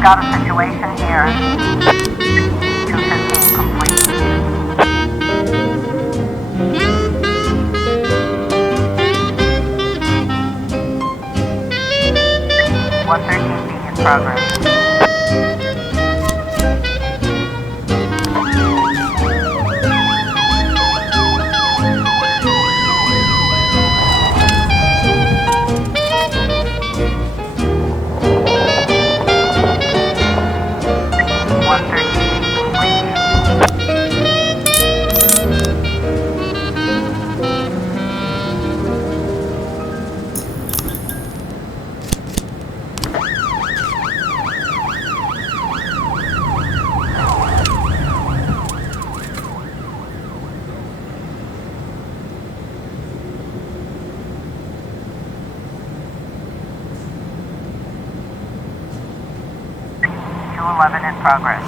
Got a situation here. 215 complete. (113B) in progress. In progress.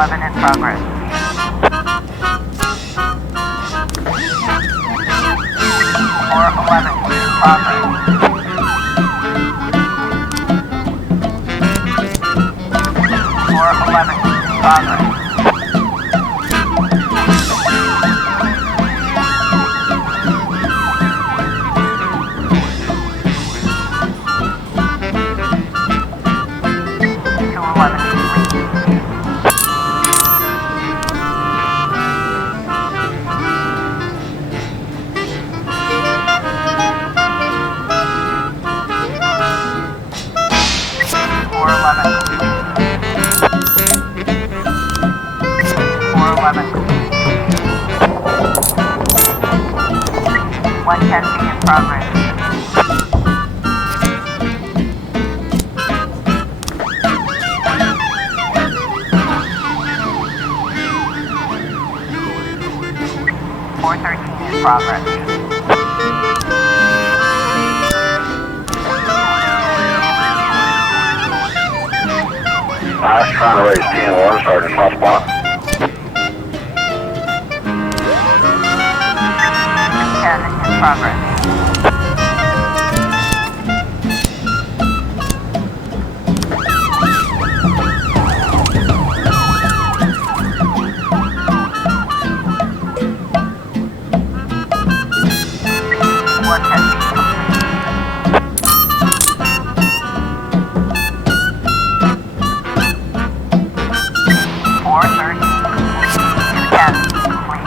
411 in progress. 411 in progress. 411 in progress. 211 complete. 411 complete. 411 complete. 110 feet in progress. 413 in progress. I was trying to raise 10-1, Sergeant Hotspot. 10 in progress. 110 feet complete. 413 complete. 10 complete.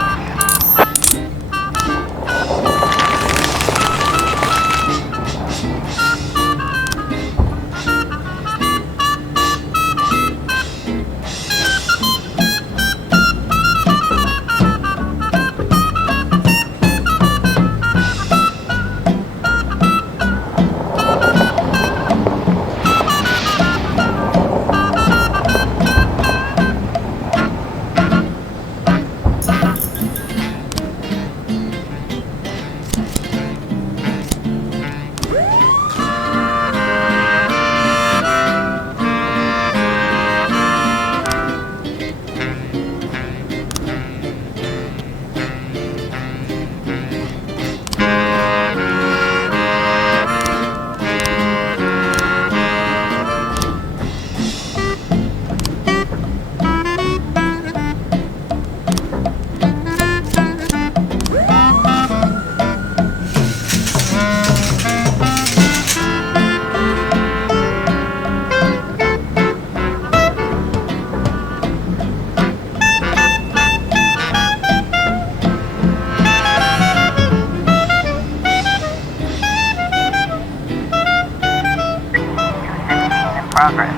216 in progress.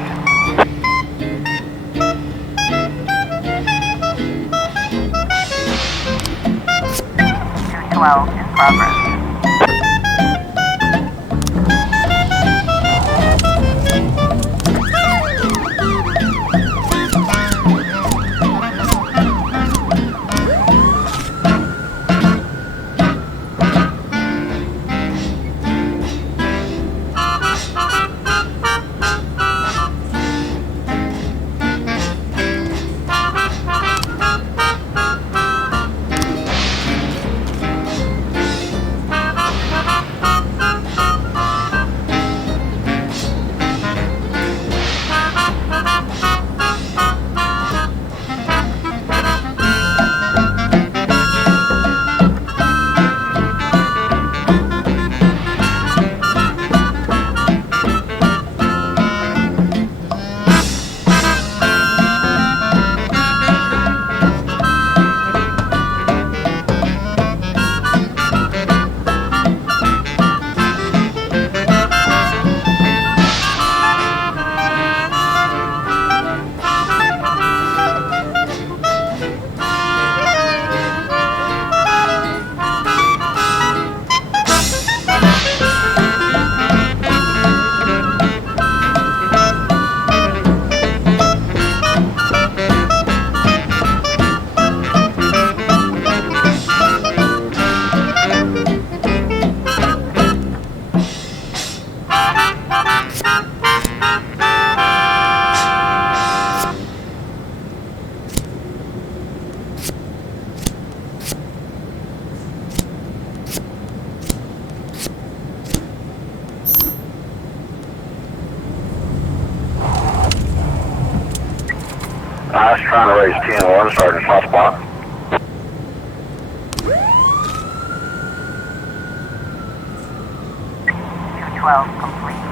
212 in progress. 213 I was trying to raise 10-1, starting hot spot. 212 complete.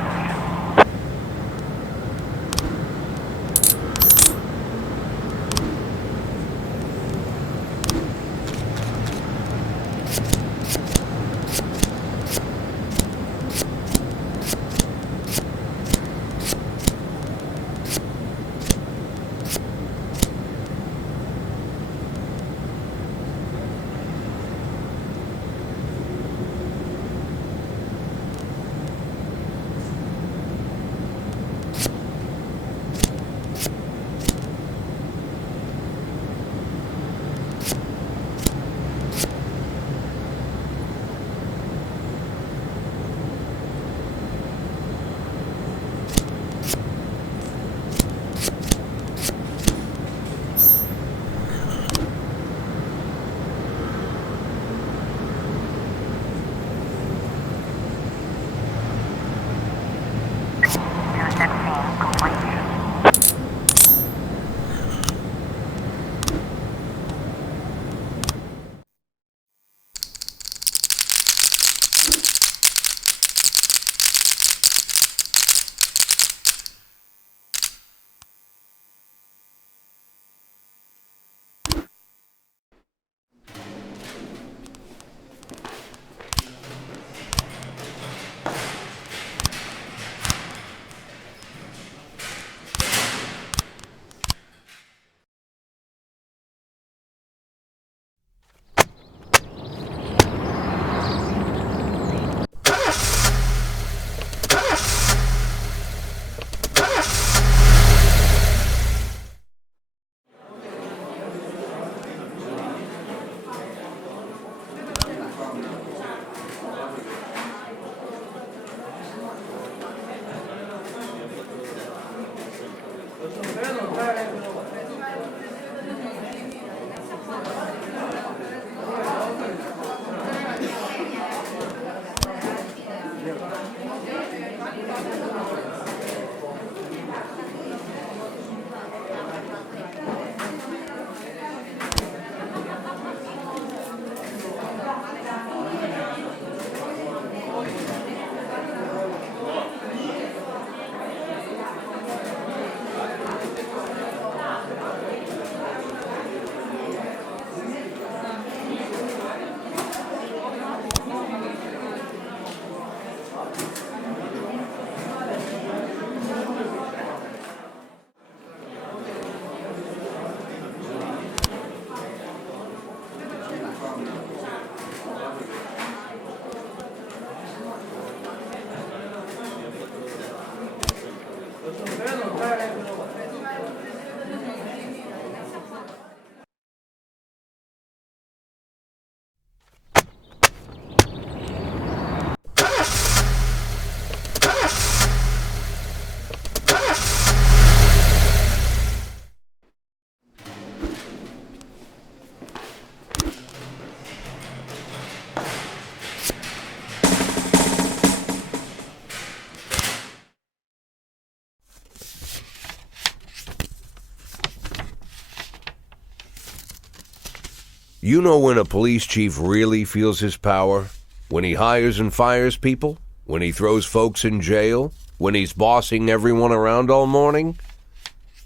You know when a police chief really feels his power? When he hires and fires people? When he throws folks in jail? When he's bossing everyone around all morning?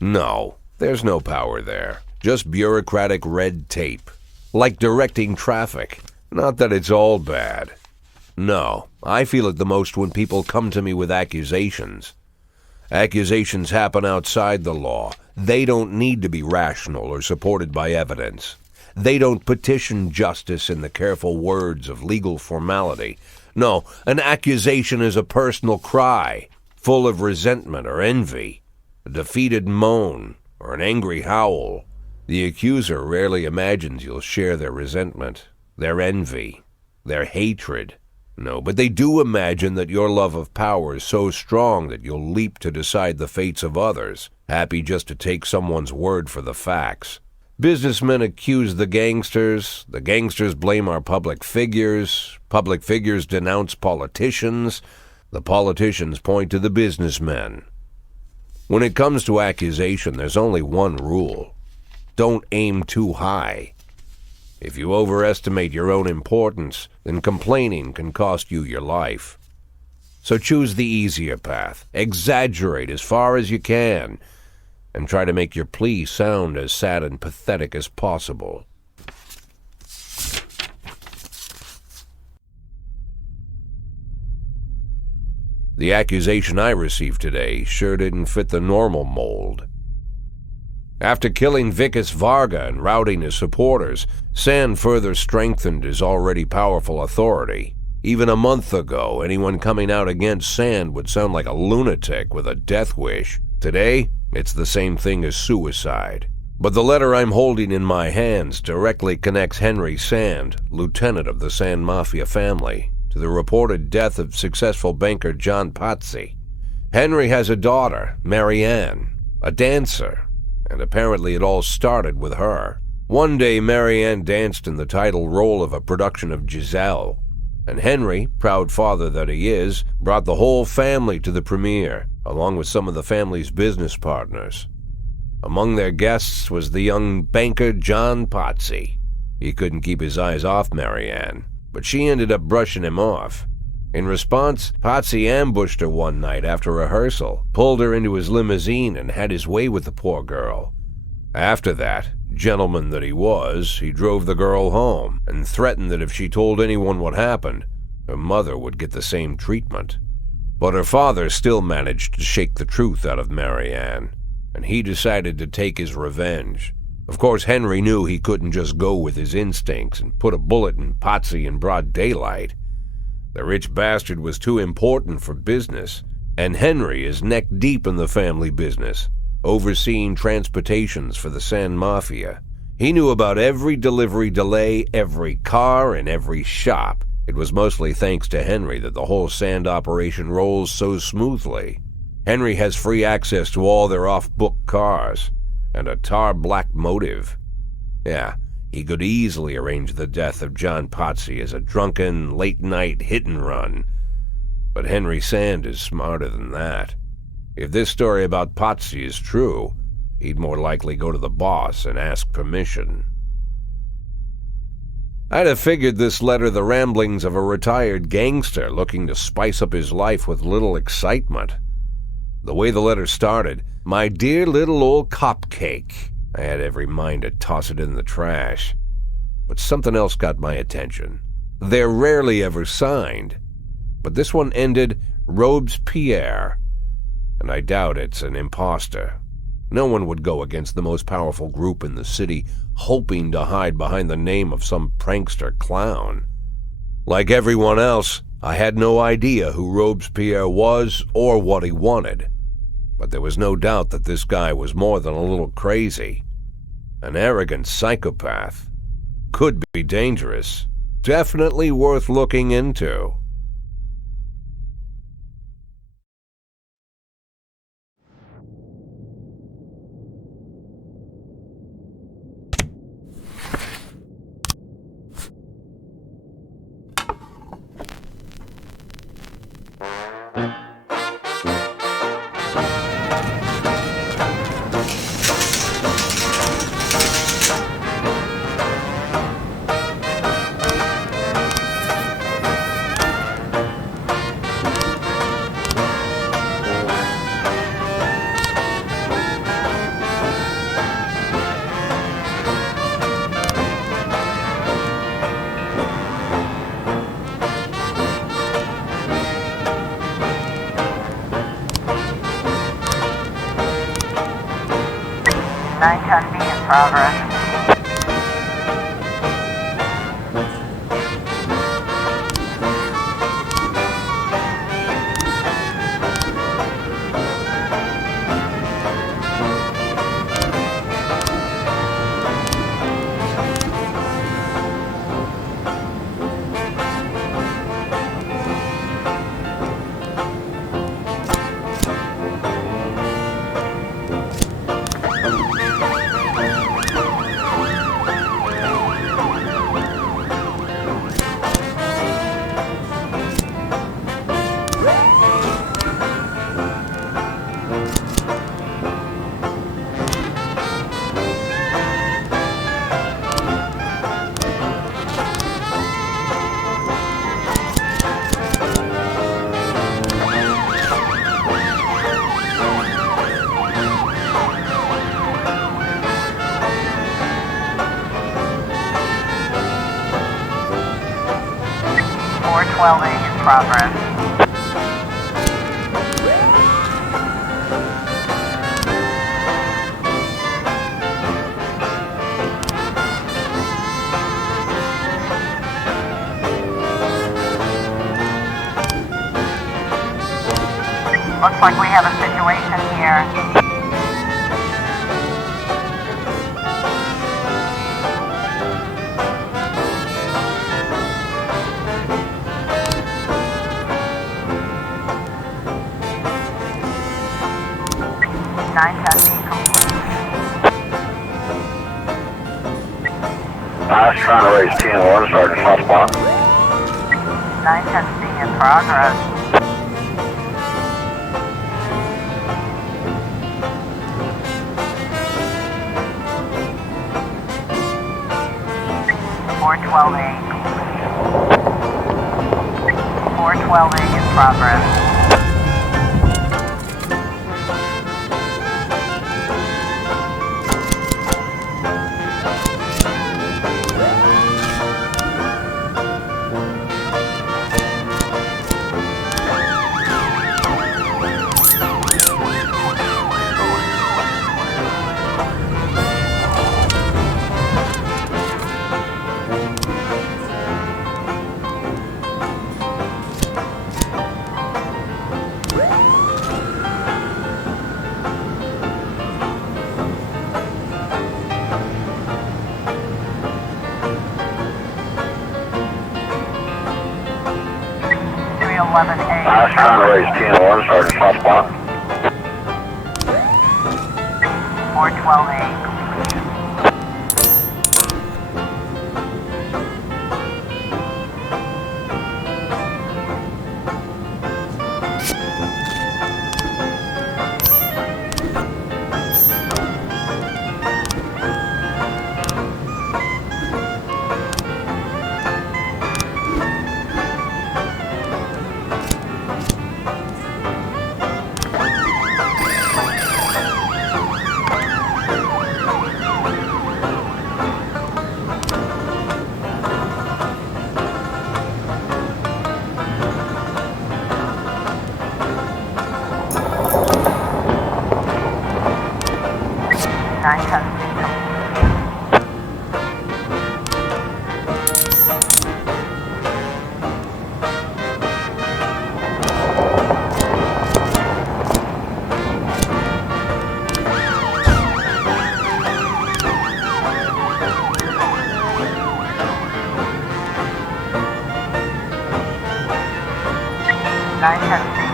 No, there's no power there. Just bureaucratic red tape. Like directing traffic. Not that it's all bad. No, I feel it the most when people come to me with accusations. Accusations happen outside the law. They don't need to be rational or supported by evidence. They don't petition justice in the careful words of legal formality. No, an accusation is a personal cry, full of resentment or envy, a defeated moan, or an angry howl. The accuser rarely imagines you'll share their resentment, their envy, their hatred. No, but they do imagine that your love of power is so strong that you'll leap to decide the fates of others, happy just to take someone's word for the facts. Businessmen accuse the gangsters blame our public figures denounce politicians, the politicians point to the businessmen. When it comes to accusation, there's only one rule. Don't aim too high. If you overestimate your own importance, then complaining can cost you your life. So choose the easier path. Exaggerate as far as you can, and try to make your plea sound as sad and pathetic as possible. The accusation I received today sure didn't fit the normal mold. After killing Vikas Varga and routing his supporters, Sand further strengthened his already powerful authority. Even a month ago, anyone coming out against Sand would sound like a lunatic with a death wish. Today, it's the same thing as suicide. But the letter I'm holding in my hands directly connects Henry Sand, lieutenant of the Sand Mafia family, to the reported death of successful banker John Pazzi. Henry has a daughter, Marianne, a dancer, and apparently it all started with her. One day, Marianne danced in the title role of a production of Giselle, and Henry, proud father that he is, brought the whole family to the premiere, along with some of the family's business partners. Among their guests was the young banker John Pazzi. He couldn't keep his eyes off Marianne, but she ended up brushing him off. In response, Pazzi ambushed her one night after rehearsal, pulled her into his limousine, and had his way with the poor girl. After that, gentleman that he was, he drove the girl home and threatened that if she told anyone what happened, her mother would get the same treatment. But her father still managed to shake the truth out of Marianne, and he decided to take his revenge. Of course, Henry knew he couldn't just go with his instincts and put a bullet in Pazzi in broad daylight. The rich bastard was too important for business, and Henry is neck-deep in the family business, overseeing transportations for the Sand Mafia. He knew about every delivery delay, every car, and every shop. It was mostly thanks to Henry that the whole Sand operation rolls so smoothly. Henry has free access to all their off-book cars, and a tar-black motive. Yeah, he could easily arrange the death of John Pazzi as a drunken, late-night hit-and-run. But Henry Sand is smarter than that. If this story about Pazzi is true, he'd more likely go to the boss and ask permission. I'd have figured this letter the ramblings of a retired gangster looking to spice up his life with little excitement. The way the letter started, "My dear little old cupcake," I had every mind to toss it in the trash. But something else got my attention. They're rarely ever signed, but this one ended Robespierre, and I doubt it's an imposter. No one would go against the most powerful group in the city, hoping to hide behind the name of some prankster clown. Like everyone else, I had no idea who Robespierre was or what he wanted. But there was no doubt that this guy was more than a little crazy. An arrogant psychopath. Could be dangerous. Definitely worth looking into. in progress. 412A in progress. Looks like we have a situation here. I was trying to raise 10-1, Sergeant Hotspot. 910C in progress. .412A in progress. I was trying to raise 10-1, Sergeant Hotspot. 412A.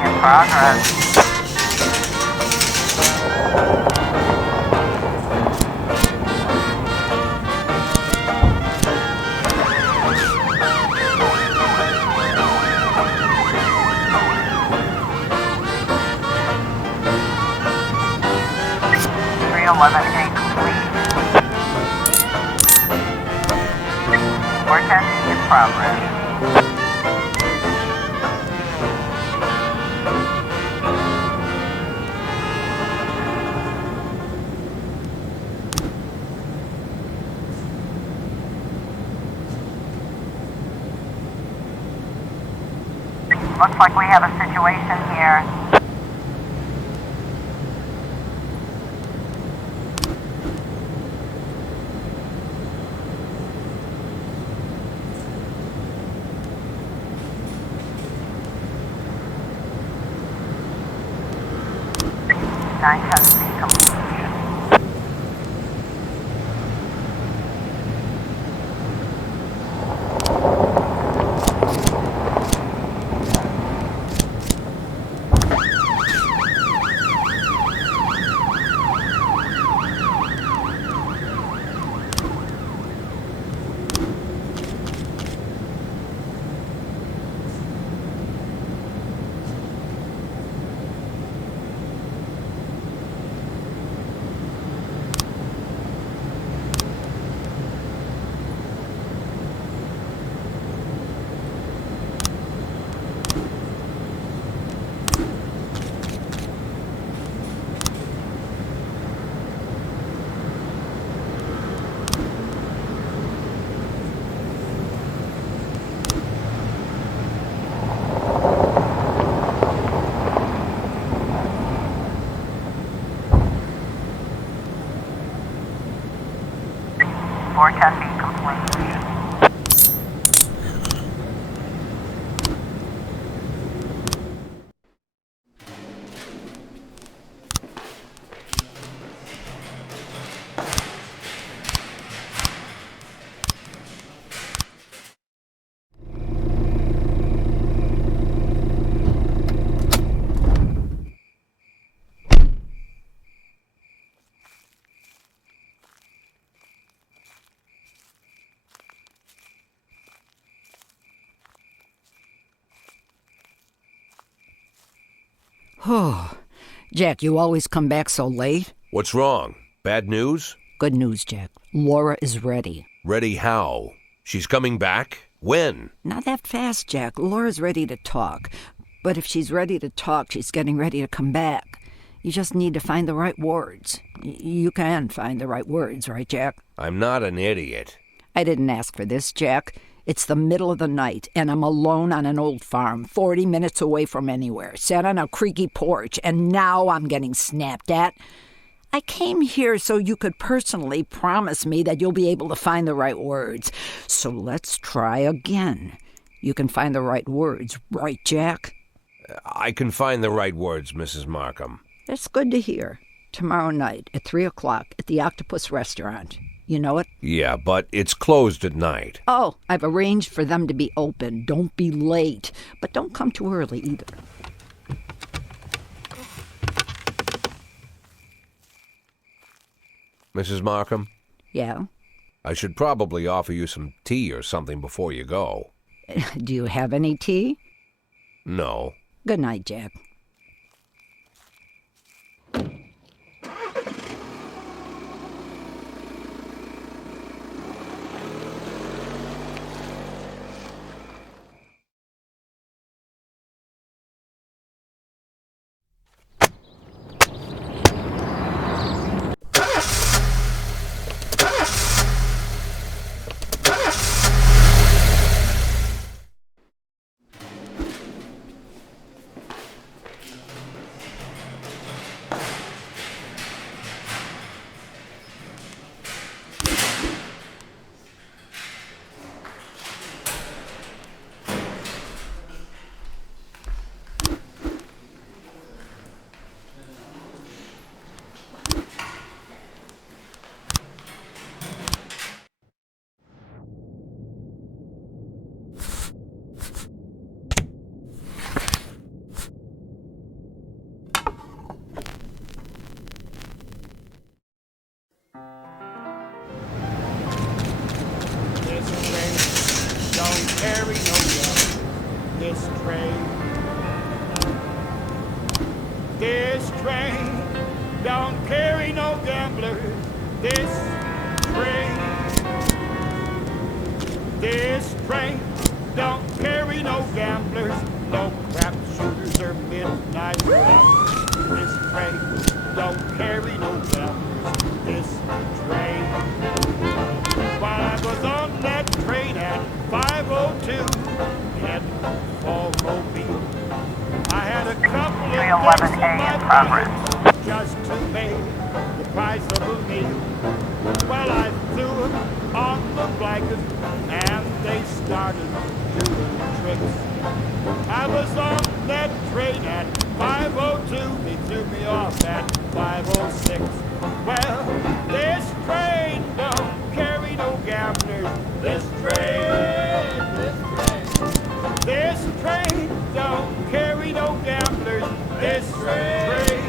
In progress. Complete. 410 in progress. Looks like we have a situation here. Complete. 410 be complete. Oh, Jack, you always come back so late. What's wrong? Bad news? Good news, Jack. Laura is ready. Ready how? She's coming back? When? Not that fast, Jack. Laura's ready to talk. But if she's ready to talk, she's getting ready to come back. You just need to find the right words. You can find the right words, right, Jack? I'm not an idiot. I didn't ask for this, Jack. It's the middle of the night, and I'm alone on an old farm, 40 minutes away from anywhere, sat on a creaky porch, and now I'm getting snapped at. I came here so you could personally promise me that you'll be able to find the right words. So let's try again. You can find the right words, right, Jack? I can find the right words, Mrs. Markham. That's good to hear. Tomorrow night at 3 o'clock at the Octopus Restaurant. You know it? Yeah, but it's closed at night. Oh, I've arranged for them to be open. Don't be late. But don't come too early either. Mrs. Markham? Yeah? I should probably offer you some tea or something before you go. Do you have any tea? No. Good night, Jack. carry no gun. This train don't carry no gamblers. This train don't carry no gamblers, no crap shooters or midnight robbers. This train don't carry no gamblers. This train. While I was on that train at 5:02, heading for Mobile, I had a couple of 311A in progress. just to pay the price of a meal. Well, I threw them on the blanket and they started doing tricks. I was on that train at 5:02, they threw me off at 5:06. Well, this train don't carry no gamblers. This train don't carry no gamblers. This train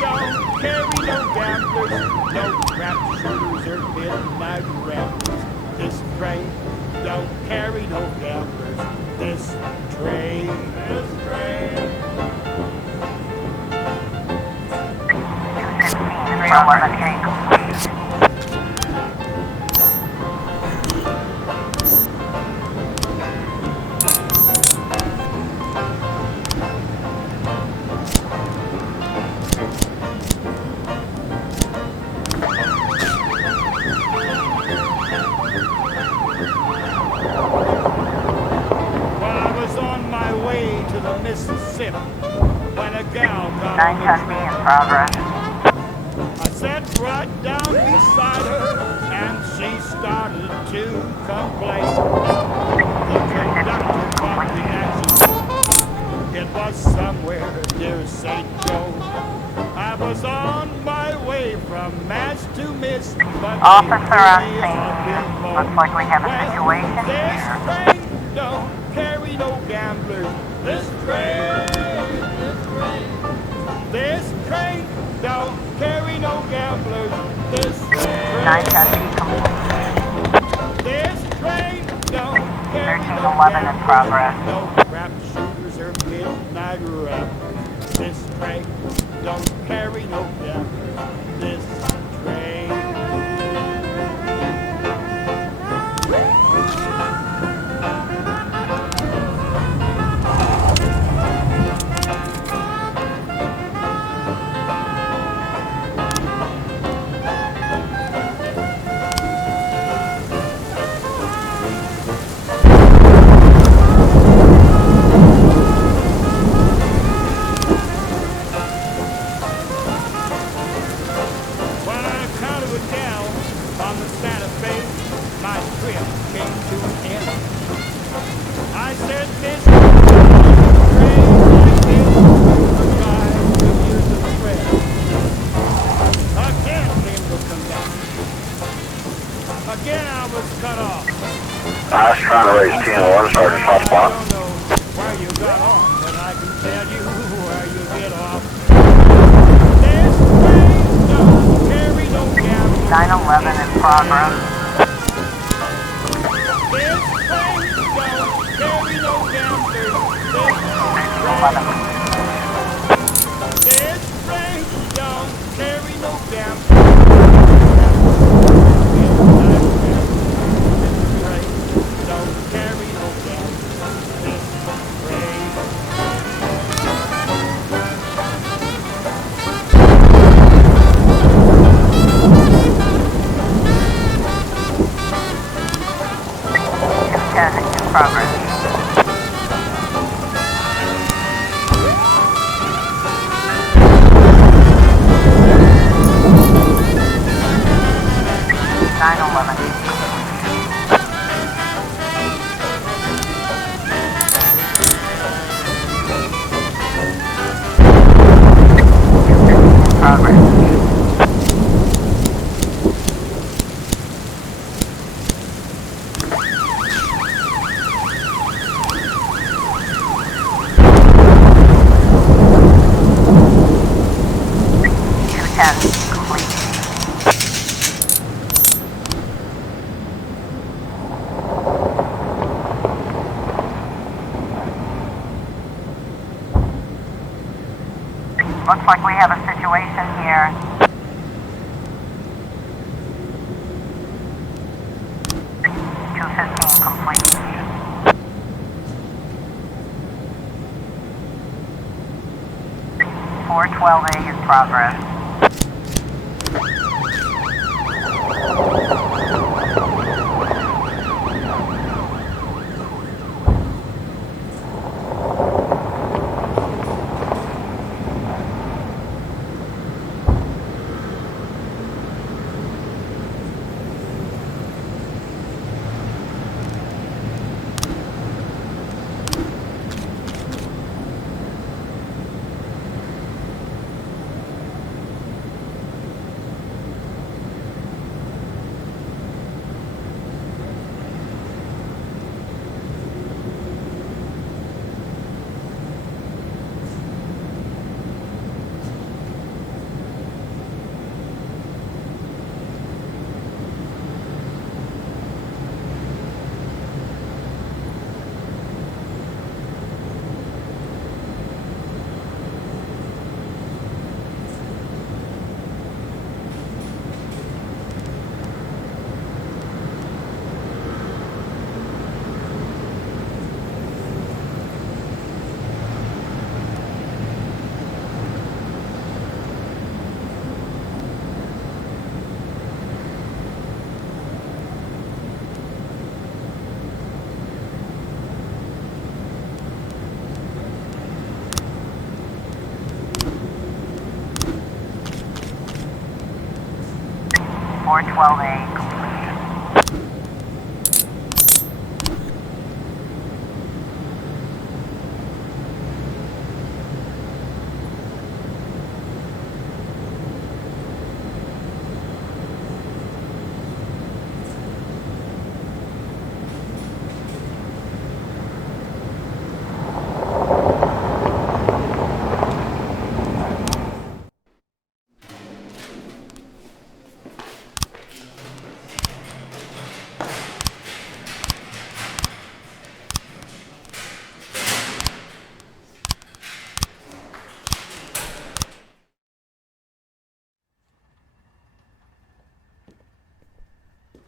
don't carry no gamblers, no crap shooters or midnight ramblers. This train don't carry no gamblers. This train. 311A complete. Mississippi, when a gal got 910B in progress. I said, right down beside her, and she started to complain. The conductor thought the action, it was somewhere near St. Joe. I was on my way from Mass to Miss, but Officer on scene. Looks like we have a situation this here. train don't carry no gamblers. This train don't carry no gamblers. This train 910 complete. This train don't carry no 1311 in progress. no crap shooters or midnight rappers. This train don't carry no gamblers. This train. When I counted it down on the Santa Fe, my trip came to an end. I said, this train like this will ride with years of thread. Again came the conductor. Again I was cut off. I was trying to raise 10-1, Sergeant I Hotspot. don't know where you got off, but I can tell you where you get off. This train don't carry no gamblers. 911 in progress. This train don't carry no gamblers. 1311. This train don't carry no gamblers. This train don't carry no gamblers. This train. In progress. Nine 11. Progress. Complete. Looks like we have a situation here. Complete. 412A in progress. 412A completion.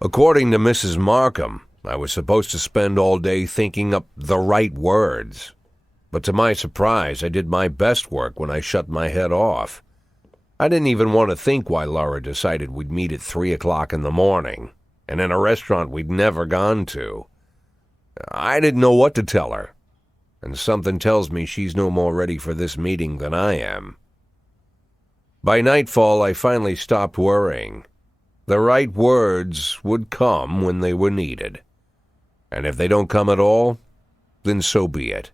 According to Mrs. Markham, I was supposed to spend all day thinking up the right words. But to my surprise, I did my best work when I shut my head off. I didn't even want to think why Laura decided we'd meet at 3 o'clock in the morning, and in a restaurant we'd never gone to. I didn't know what to tell her, and something tells me she's no more ready for this meeting than I am. By nightfall, I finally stopped worrying. The right words would come when they were needed. And if they don't come at all, then so be it.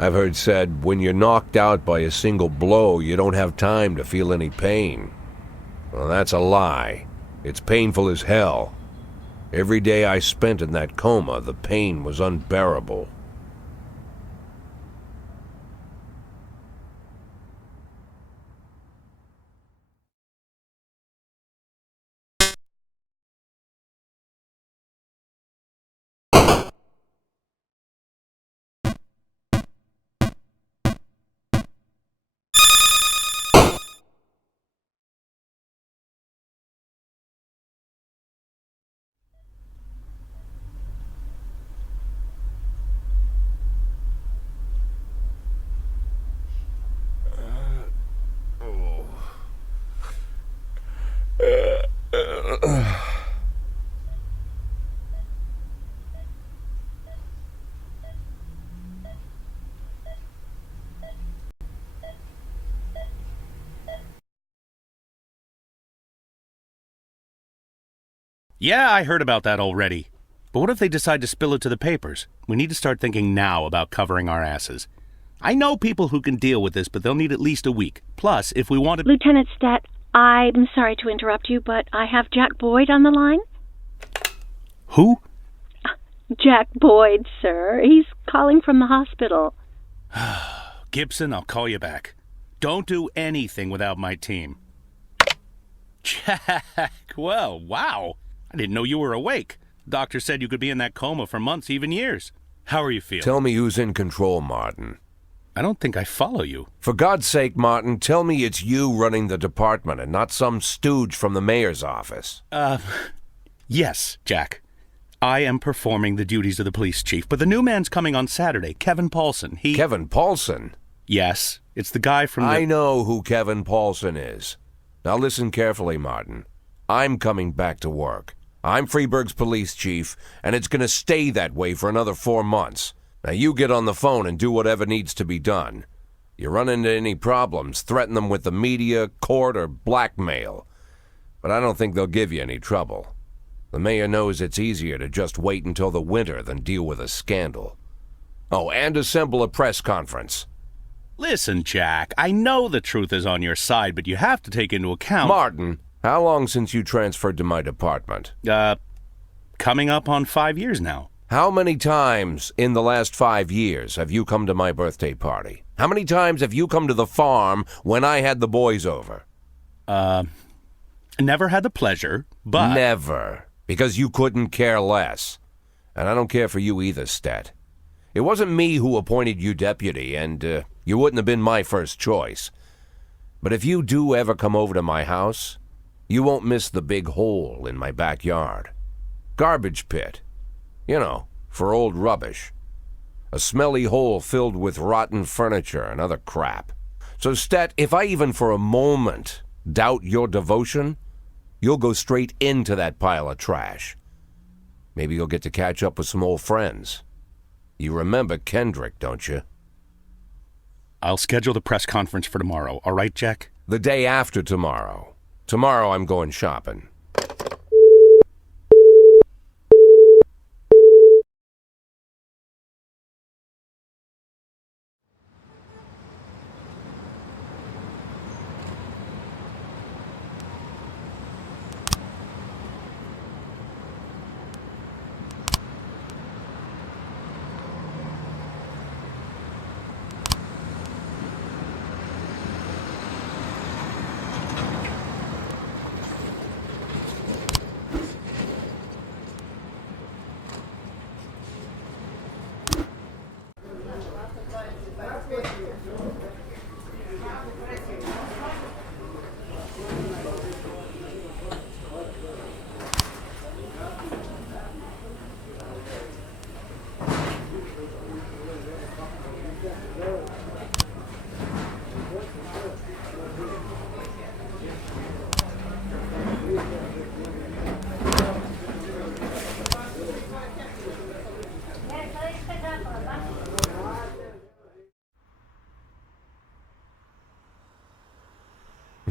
I've heard said, when you're knocked out by a single blow, you don't have time to feel any pain. Well, that's a lie. It's painful as hell. Every day I spent in that coma, the pain was unbearable. Yeah, I heard about that already. But what if they decide to spill it to the papers? We need to start thinking now about covering our asses. I know people who can deal with this, but they'll need at least a week. Plus, if we want to... Lieutenant Stat, I'm sorry to interrupt you, but I have Jack Boyd on the line. Who? Jack Boyd, sir. He's calling from the hospital. Gibson, I'll call you back. Don't do anything without my team. Jack, well, wow. I didn't know you were awake. Doctor said you could be in that coma for months, even years. How are you feeling? Tell me who's in control, Martin. I don't think I follow you. For God's sake, Martin, tell me it's you running the department and not some stooge from the mayor's office. Yes, Jack. I am performing the duties of the police chief, but the new man's coming on Saturday, Kevin Paulson. Kevin Paulson? Yes, it's the guy from the... I know who Kevin Paulson is. Now listen carefully, Martin. I'm coming back to work. I'm Freiburg's police chief, and it's going to stay that way for another 4 months. Now you get on the phone and do whatever needs to be done. You run into any problems, threaten them with the media, court, or blackmail. But I don't think they'll give you any trouble. The mayor knows it's easier to just wait until the winter than deal with a scandal. Oh, and assemble a press conference. Listen, Jack, I know the truth is on your side, but you have to take into account... Martin, how long since you transferred to my department? Coming up on 5 years now. How many times in the last 5 years have you come to my birthday party? How many times have you come to the farm when I had the boys over? Never had the pleasure, but... Never. Because you couldn't care less. And I don't care for you either, Stat. It wasn't me who appointed you deputy, and you wouldn't have been my first choice. But if you do ever come over to my house, you won't miss the big hole in my backyard. Garbage pit. You know, for old rubbish. A smelly hole filled with rotten furniture and other crap. So, Stet, if I even for a moment doubt your devotion, you'll go straight into that pile of trash. Maybe you'll get to catch up with some old friends. You remember Kendrick, don't you? I'll schedule the press conference for tomorrow, all right, Jack? The day after tomorrow. Tomorrow I'm going shopping.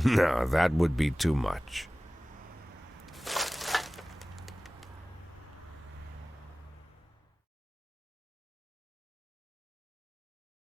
No, that would be too much.